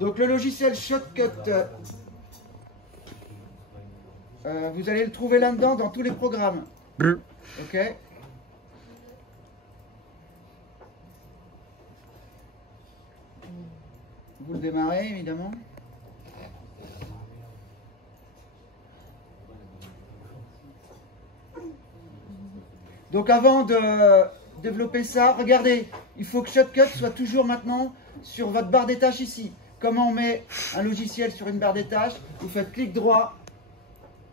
Donc le logiciel Shotcut, vous allez le trouver là-dedans dans tous les programmes. Ok. Vous le démarrez évidemment. Donc avant de développer ça, regardez, il faut que Shotcut soit toujours maintenant sur votre barre des tâches ici. Comment on met un logiciel sur une barre des tâches? Vous faites clic droit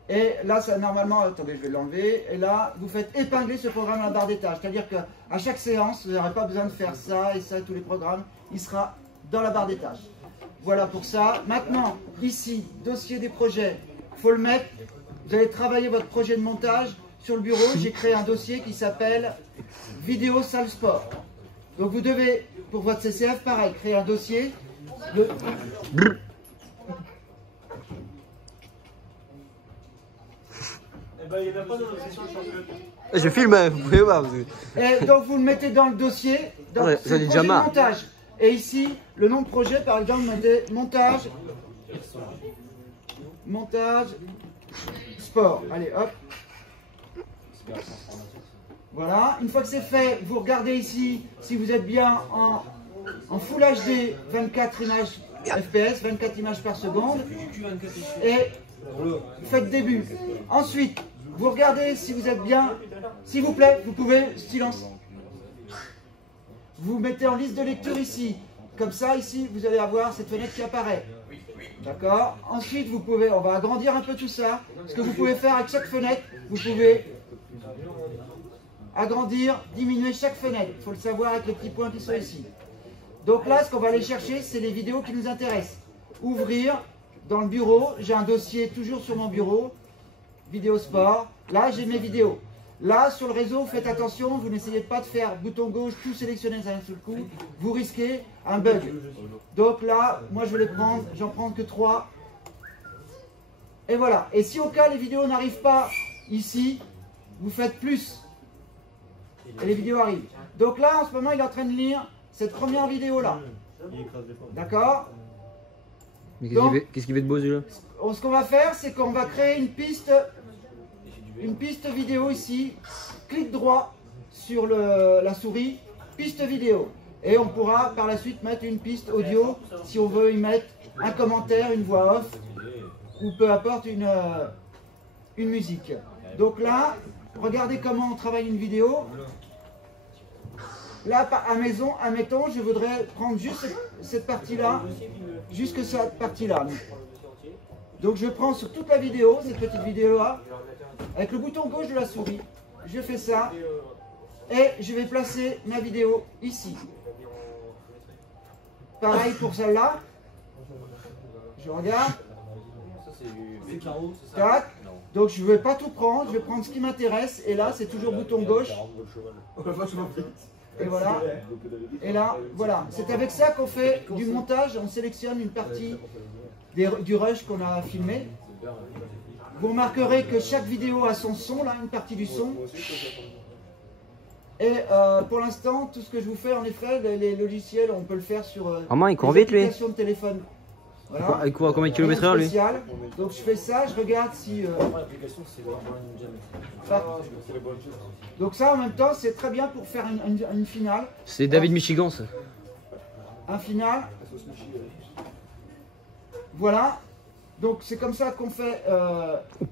et là ça normalement, attendez je vais l'enlever, et là vous faites épingler ce programme à la barre des tâches. C'est-à-dire qu'à chaque séance, vous n'aurez pas besoin de faire ça et ça et tous les programmes, il sera dans la barre des tâches. Voilà pour ça. Maintenant, ici, dossier des projets, il faut le mettre, vous allez travailler votre projet de montage. Sur le bureau, j'ai créé un dossier qui s'appelle Vidéo Salle Sport. Donc vous devez, pour votre CCF, pareil, créer un dossier. Je filme, vous pouvez voir. Et donc vous le mettez dans le dossier, dans le projet de montage. Et ici, le nom de projet, par exemple, vous mettez montage sport. Allez, hop. Voilà, une fois que c'est fait, vous regardez ici si vous êtes bien en Full HD 24 images FPS, 24 images par seconde, et vous faites début. Ensuite, vous regardez si vous êtes bien, s'il vous plaît, vous pouvez, silence. Vous mettez en liste de lecture ici, comme ça ici vous allez avoir cette fenêtre qui apparaît. D'accord. Ensuite, vous pouvez, on va agrandir un peu tout ça. Ce que vous pouvez faire avec chaque fenêtre, vous pouvez agrandir, diminuer chaque fenêtre. Il faut le savoir avec les petits points qui sont ici. Donc là, ce qu'on va aller chercher, c'est les vidéos qui nous intéressent. Ouvrir dans le bureau. J'ai un dossier toujours sur mon bureau. Vidéo sport. Là, j'ai mes vidéos. Là, sur le réseau, faites attention. Vous n'essayez pas de faire bouton gauche, tout sélectionner d'un seul coup. Vous risquez un bug. Donc là, moi, je vais les prendre. J'en prends que 3. Et voilà. Et si au cas les vidéos n'arrivent pas ici, vous faites plus. Et les vidéos arrivent. Donc là, en ce moment, il est en train de lire cette première vidéo-là. D'accord? Mais qu'est-ce qu'il fait de beau, celui-là? Ce qu'on va faire, c'est qu'on va créer une piste vidéo ici. Clic droit sur la souris, piste vidéo. Et on pourra par la suite mettre une piste audio si on veut y mettre un commentaire, une voix off, ou peu importe une musique. Donc là, regardez comment on travaille une vidéo. Là, admettons, je voudrais prendre juste cette partie-là, jusque cette partie-là. Donc je prends sur toute la vidéo, cette petite vidéo-là, avec le bouton gauche de la souris, je fais ça, et je vais placer ma vidéo ici. Pareil pour celle-là. Je regarde. Tac. Donc je ne vais pas tout prendre, je vais prendre ce qui m'intéresse, et là c'est toujours bouton gauche. Et voilà. Et là, voilà. C'est avec ça qu'on fait du montage, on sélectionne une partie du rush qu'on a filmé. Vous remarquerez que chaque vidéo a son son, là, une partie du son. Et pour l'instant, tout ce que je vous fais, en effet, les logiciels, on peut le faire sur il court vite, lui. applications de téléphone. Voilà. Il court à combien de kilomètres heure, lui? Donc je fais ça, je regarde si... Donc ça, en même temps, c'est très bien pour faire une finale. C'est David Michigan, ça. Un final. Voilà. Donc c'est comme ça qu'on fait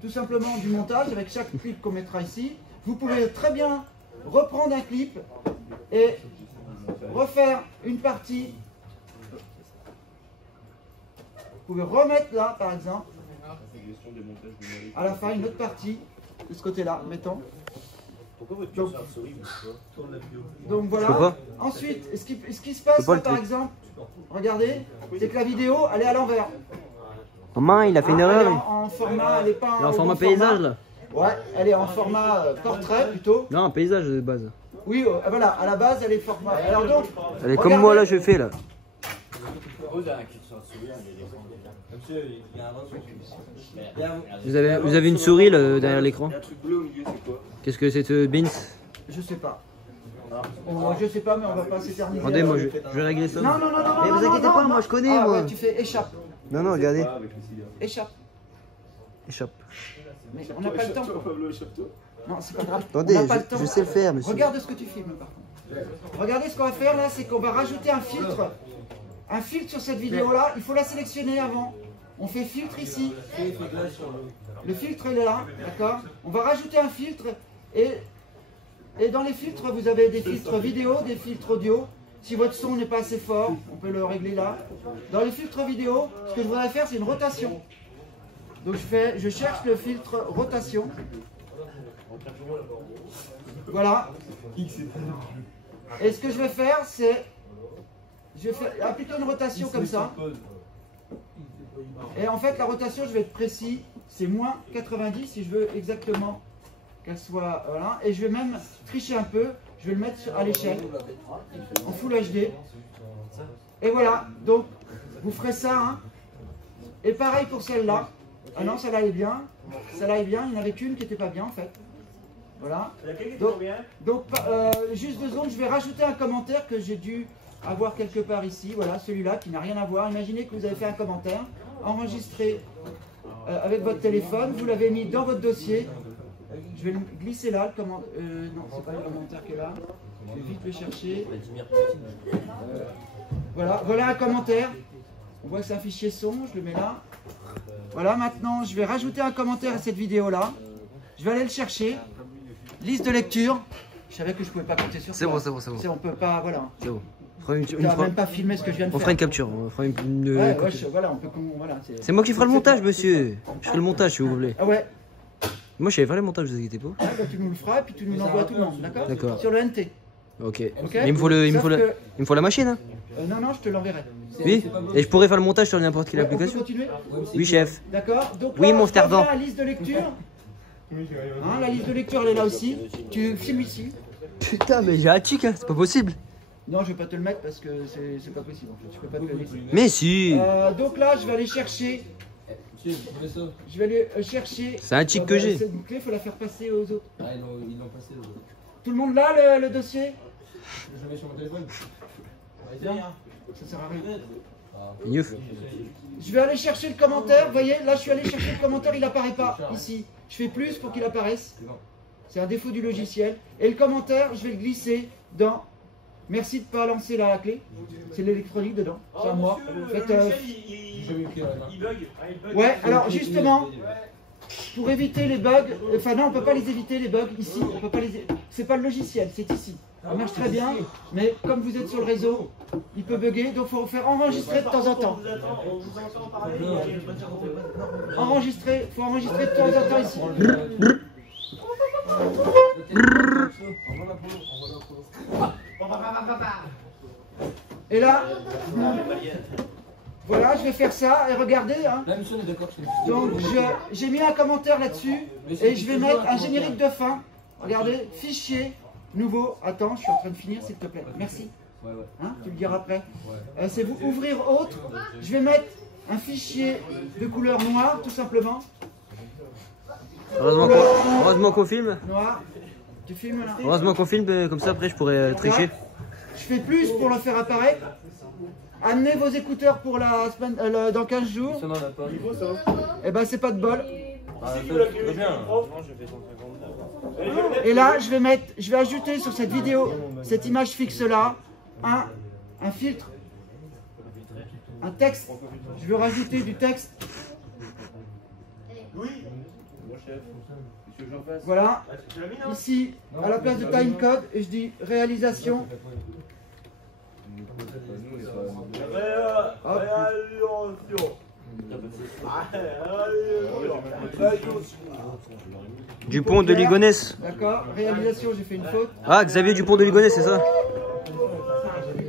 tout simplement du montage avec chaque clip qu'on mettra ici. Vous pouvez très bien reprendre un clip et refaire une partie. Vous pouvez remettre là, par exemple, à la fin, une autre partie, de ce côté-là, mettons. Donc voilà. Ensuite, ce qui se passe là, par exemple, regardez, c'est que la vidéo, elle est à l'envers. Maman, il a fait une erreur. Elle est en format, elle est pas en format paysage, là. Ouais, elle est en format portrait plutôt. Non, paysage de base. Oui, voilà, à la base, elle est format. Alors donc, elle est comme moi là, je fais là. Vous avez une souris là, derrière l'écran? Qu'est-ce que c'est, Beans? Je sais pas. Je sais pas, mais on va pas s'éterniser. Attendez, moi je vais régler ça. Non, non, non, non. Mais non, vous inquiétez non, pas, non, moi non. je connais, Ah, moi. ouais, tu fais échappe. Non, non, regardez. Échappe. Échappe. Mais on n'a pas le temps. Non, c'est pas grave. Attendez, On n'a pas le temps. je sais le faire, monsieur. Regarde ce que tu filmes par contre. Regardez ce qu'on va faire là, c'est qu'on va rajouter un filtre. Un filtre sur cette vidéo là, il faut la sélectionner avant. On fait filtre ici. Le filtre il est là, d'accord? On va rajouter un filtre et dans les filtres, vous avez des filtres vidéo, des filtres audio. Si votre son n'est pas assez fort, on peut le régler là. Dans les filtres vidéo, ce que je voudrais faire, c'est une rotation. Donc je cherche le filtre rotation. Voilà. Et ce que je vais faire, c'est... Je vais faire plutôt une rotation comme ça. Et en fait, la rotation, je vais être précis. C'est moins 90 si je veux exactement qu'elle soit... Voilà. Et je vais même tricher un peu. Je vais le mettre à l'échelle. En Full HD. Et voilà. Donc, vous ferez ça. Hein. Et pareil pour celle-là. Ah non, celle-là est bien. Celle-là est bien. Il n'y en avait qu'une qui n'était pas bien en fait. Voilà. Donc juste 2 secondes, je vais rajouter un commentaire que j'ai dû avoir quelque part ici. Voilà, celui-là qui n'a rien à voir. Imaginez que vous avez fait un commentaire, enregistré avec votre téléphone, vous l'avez mis dans votre dossier. Je vais le glisser là, le commentaire. Non, c'est pas le commentaire qui est là. Je vais vite le chercher. Voilà un commentaire. On voit que c'est un fichier son, je le mets là. Voilà, maintenant je vais rajouter un commentaire à cette vidéo là. Je vais aller le chercher. Liste de lecture. Je savais que je pouvais pas compter sur ça. C'est bon, c'est bon, c'est bon. On peut pas, voilà. C'est bon. Tu n'as même pas filmé ce que je viens de faire. On fera une capture. On fera une ouais, voilà, on peut. Voilà, c'est moi qui ferai le montage, monsieur. Je ferai le montage si vous voulez. Ah ouais. Moi, je savais faire le montage, vous inquiétez pas. Ouais, bah, tu nous le feras et puis tu nous l'envoies à tout le monde, d'accord? D'accord. Sur le NT. Ok. Okay. Il me faut la machine, hein? Non, non, je te l'enverrai. Oui. Et je pourrais faire le montage sur n'importe quelle application. On peut continuer? Oui, chef. D'accord. Donc oui, là, mon stardant. La liste de lecture. Hein, la liste de lecture, elle est là aussi. Tu filmes ici. Putain, mais j'ai un tic, hein. C'est pas possible. Non, je vais pas te le mettre parce que c'est pas possible. En fait. Je peux pas te le laisser. Mais si. Donc là, je vais aller chercher. Je vais aller chercher. C'est un tic que j'ai. Cette clé, il faut la faire passer aux autres. Ah, ils l'ont passé aux autres. Tout le monde là, le dossier? Je le mets sur mon téléphone. Ça sert à rien. Youf. Je vais aller chercher le commentaire. Vous voyez, là, je suis allé chercher le commentaire, il n'apparaît pas ici. Je fais plus pour qu'il apparaisse. C'est un défaut du logiciel. Et le commentaire, je vais le glisser dans. Merci de ne pas lancer la clé. C'est l'électronique dedans. C'est à moi. Il bug. Ouais, alors justement, pour éviter les bugs, enfin non, on ne peut pas les éviter les bugs ici. On peut pas les. C'est pas le logiciel, c'est ici. Ça marche très bien, mais comme vous êtes sur le réseau, il peut bugger, donc il faut faire enregistrer de temps en temps. Enregistrer, il faut enregistrer de temps en temps ici. Et là, voilà, je vais faire ça et regardez. Hein. Donc j'ai mis un commentaire là-dessus et je vais mettre un générique de fin. Regardez, fichier. Nouveau, attends, je suis en train de finir, s'il te plaît. Merci. Hein, tu le diras après. C'est vous ouvrir autre. Je vais mettre un fichier de couleur noire, tout simplement. Heureusement qu'on filme. Noir. Tu filmes là. Heureusement qu'on filme, comme ça après je pourrais tricher. Je fais plus pour le faire apparaître. Amenez vos écouteurs pour la semaine, dans 15 jours. Et ben c'est pas de bol. Et là, je vais ajouter sur cette vidéo, cette image fixe là, un filtre, un texte. Je vais rajouter du texte. Voilà. Ici, à la place de timecode, et je dis réalisation. Hop. Dupont de Ligonnès. D'accord, réalisation, j'ai fait une faute. Ah, Xavier Dupont de Ligonnès, c'est ça?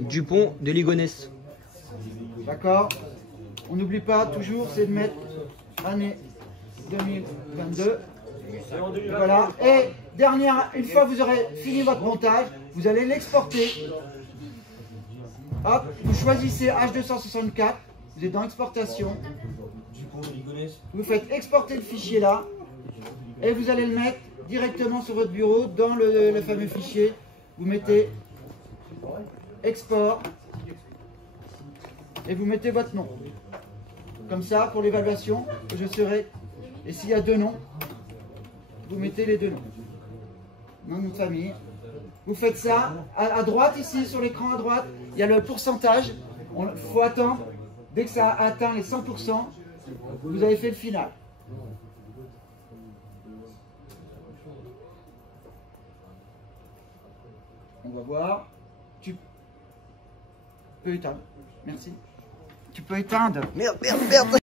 Dupont de Ligonnès. D'accord. On n'oublie pas toujours, c'est de mettre année 2022. Et voilà. Et dernière, une fois que vous aurez fini votre montage, vous allez l'exporter. Hop, vous choisissez H264. Vous êtes dans exportation. Vous faites exporter le fichier là. Et vous allez le mettre directement sur votre bureau dans le fameux fichier vous mettez export et vous mettez votre nom. Comme ça, pour l'évaluation, je serai. Et s'il y a 2 noms, vous mettez les 2 noms. Nom de famille. Vous faites ça. À droite, ici, sur l'écran à droite, il y a le pourcentage. Il faut attendre. Dès que ça a atteint les 100%, vous avez fait le final. On va voir. Tu peux éteindre. Merci. Tu peux éteindre. Merde, merde, merde.